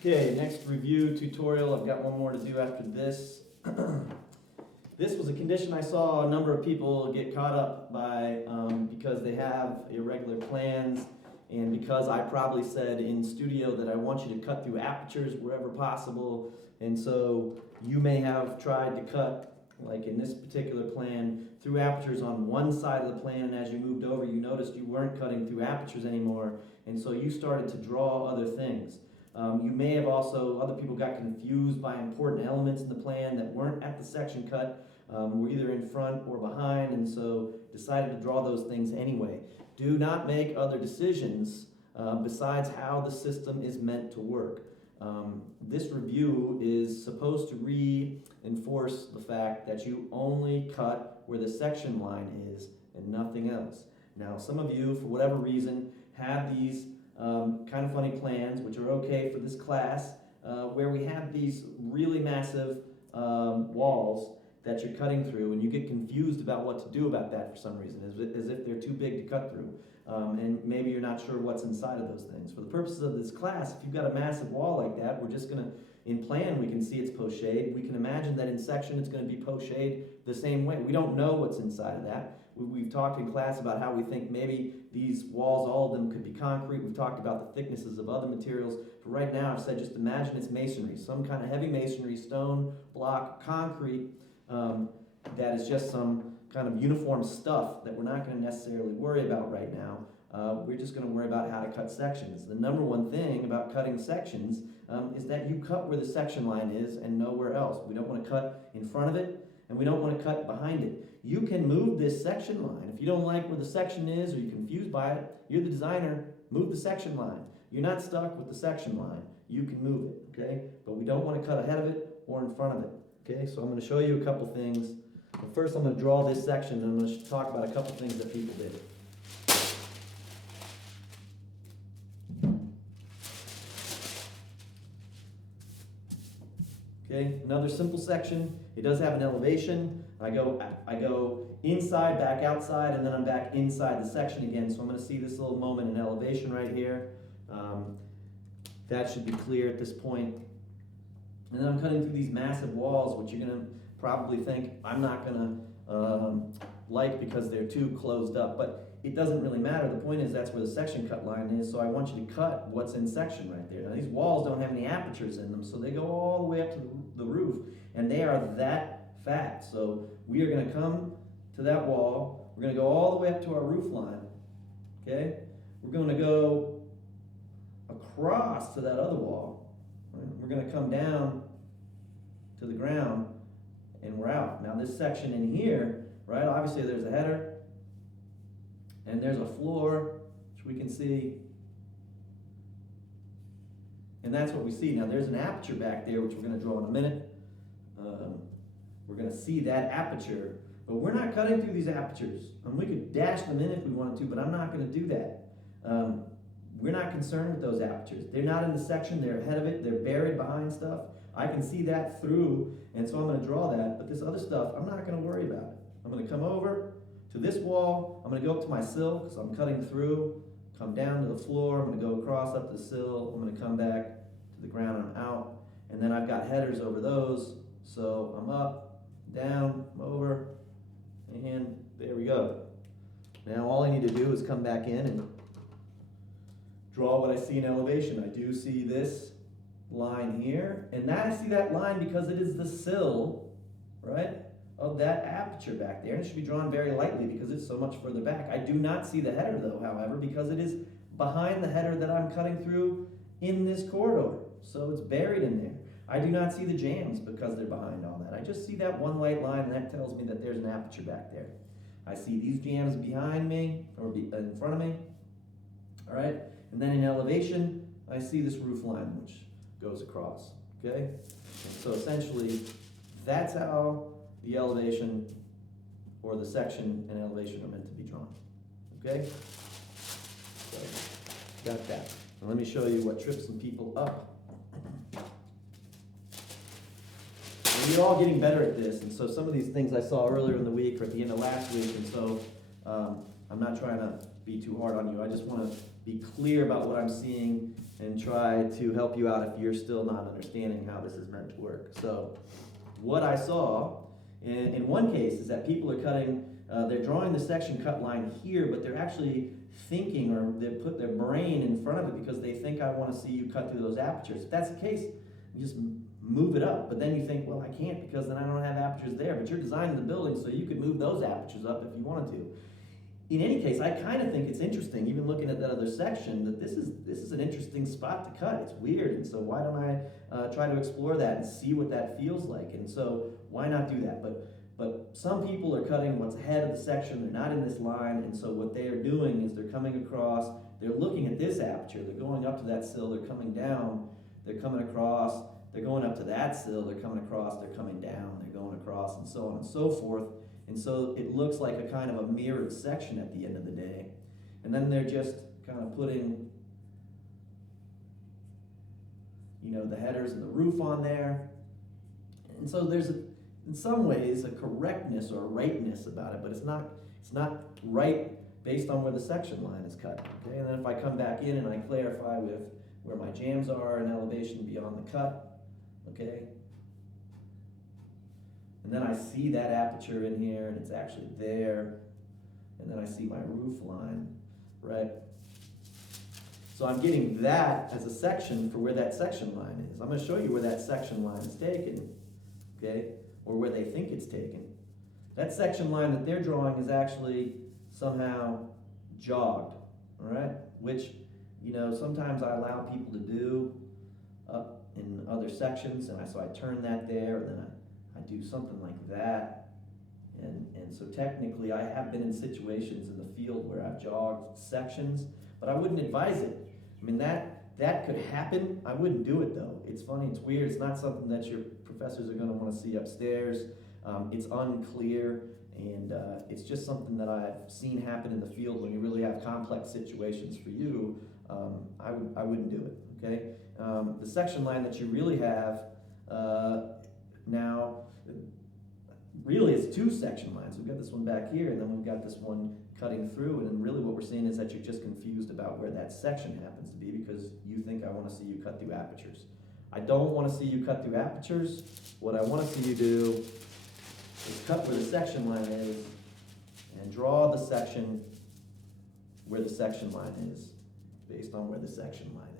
Okay, next review tutorial. I've got one more to do after this. This was a condition I saw a number of people get caught up by because they have irregular plans, and because I probably said in studio that I want you to cut through apertures wherever possible, and so you may have tried to cut, like in this particular plan, through apertures on one side of the plan, and as you moved over you noticed you weren't cutting through apertures anymore, and so you started to draw other things. You may have also, other people got confused by important elements in the plan that weren't at the section cut, were either in front or behind, and so decided to draw those things anyway. Do not make other decisions besides how the system is meant to work. This review is supposed to reinforce the fact that you only cut where the section line is and nothing else. Now, some of you, for whatever reason, have these kind of funny plans, which are okay for this class, where we have these really massive walls that you're cutting through, and you get confused about what to do about that for some reason, as if they're too big to cut through, and maybe you're not sure what's inside of those things. For the purposes of this class, if you've got a massive wall like that, we're just going to, in plan we can see it's pochade. We can imagine that in section it's going to be pochade the same way. We don't know what's inside of that. We've talked in class about how we think maybe these walls, all of them, could be concrete. We've talked about the thicknesses of other materials. For right now, I've said just imagine it's masonry, some kind of heavy masonry, stone, block, concrete, that is just some kind of uniform stuff that we're not going to necessarily worry about right now. We're just going to worry about how to cut sections. The number one thing about cutting sections is that you cut where the section line is and nowhere else. We don't want to cut in front of it, and we don't want to cut behind it. You can move this section line. If you don't like where the section is or you're confused by it, you're the designer, move the section line. You're not stuck with the section line. You can move it, okay? But we don't want to cut ahead of it or in front of it, okay? So I'm going to show you a couple things. But first I'm going to draw this section, and I'm going to talk about a couple things that people did. Okay, another simple section. It does have an elevation. I go inside, back outside, and then I'm back inside the section again. So I'm going to see this little moment in elevation right here. That should be clear at this point. And then I'm cutting through these massive walls, which you're going to probably think I'm not going to like because they're too closed up. But it doesn't really matter. The point is that's where the section cut line is, so I want you to cut what's in section right there. Now these walls don't have any apertures in them, so they go all the way up to the roof, and they are that fat. So we are going to come to that wall. We're going to go all the way up to our roof line, okay? We're going to go across to that other wall. Right? We're going to come down to the ground, and we're out. Now this section in here, right, obviously there's a header, and there's a floor, which we can see. And that's what we see. Now there's an aperture back there, which we're going to draw in a minute. We're going to see that aperture, but we're not cutting through these apertures. We could dash them in if we wanted to, but I'm not going to do that. We're not concerned with those apertures. They're not in the section, they're ahead of it, they're buried behind stuff. I can see that through, and so I'm going to draw that, but this other stuff, I'm not going to worry about it. I'm going to come over to this wall, I'm going to go up to my sill, because I'm cutting through, come down to the floor, I'm going to go across up the sill, I'm going to come back to the ground, and I'm out, and then I've got headers over those, so I'm up, down, over, and there we go. Now all I need to do is come back in and draw what I see in elevation. I do see this line here, and now I see that line because it is the sill, right, of that aperture back there, and it should be drawn very lightly because it's so much further back. I do not see the header though, however, because it is behind the header that I'm cutting through in this corridor, so it's buried in there. I do not see the jambs because they're behind all that. I just see that one light line, and that tells me that there's an aperture back there. I see these jambs behind me, or in front of me, all right? And then in elevation, I see this roof line, which goes across, okay? And so essentially, that's how the elevation, or the section and elevation are meant to be drawn, okay? So, got that. Now let me show you what trips some people up. We're all getting better at this, and so some of these things I saw earlier in the week or at the end of last week, and so I'm not trying to be too hard on you. I just want to be clear about what I'm seeing and try to help you out if you're still not understanding how this is meant to work. So what I saw in one case is that people are cutting, they're drawing the section cut line here, but they're actually thinking, or they put their brain in front of it because they think I want to see you cut through those apertures. If that's the case, you just move it up. But then you think, well, I can't because then I don't have apertures there. But you're designing the building so you could move those apertures up if you wanted to. In any case, I kind of think it's interesting, even looking at that other section, that this is an interesting spot to cut. It's weird, and so why don't I try to explore that and see what that feels like? And so why not do that? But some people are cutting what's ahead of the section. They're not in this line, and so what they are doing is they're coming across. They're looking at this aperture. They're going up to that sill. They're coming down. They're coming across. They're going up to that sill. They're coming across. They're coming down. They're going across, and so on and so forth. And so it looks like a kind of a mirrored section at the end of the day. And then they're just kind of putting, the headers and the roof on there. And so there's, in some ways, a correctness or a rightness about it, but it's not right based on where the section line is cut. Okay, and then if I come back in and I clarify with where my jambs are and elevation beyond the cut, okay, and then I see that aperture in here, and it's actually there. And then I see my roof line, right? So I'm getting that as a section for where that section line is. I'm going to show you where that section line is taken, okay? Or where they think it's taken. That section line that they're drawing is actually somehow jogged, all right? Which, sometimes I allow people to do up in other sections, and so I turn that there, and then I do something like that, and so technically I have been in situations in the field where I've jogged sections, but I wouldn't advise it. I mean, that could happen. I wouldn't do it though. It's funny, it's weird. It's not something that your professors are going to want to see upstairs. It's unclear, and it's just something that I've seen happen in the field when you really have complex situations for you. I wouldn't do it, okay? The section line that you really have now, really it's two section lines. We've got this one back here, and then we've got this one cutting through, and then really what we're seeing is that you're just confused about where that section happens to be because you think I want to see you cut through apertures. I don't want to see you cut through apertures. What I want to see you do is cut where the section line is and draw the section where the section line is based on where the section line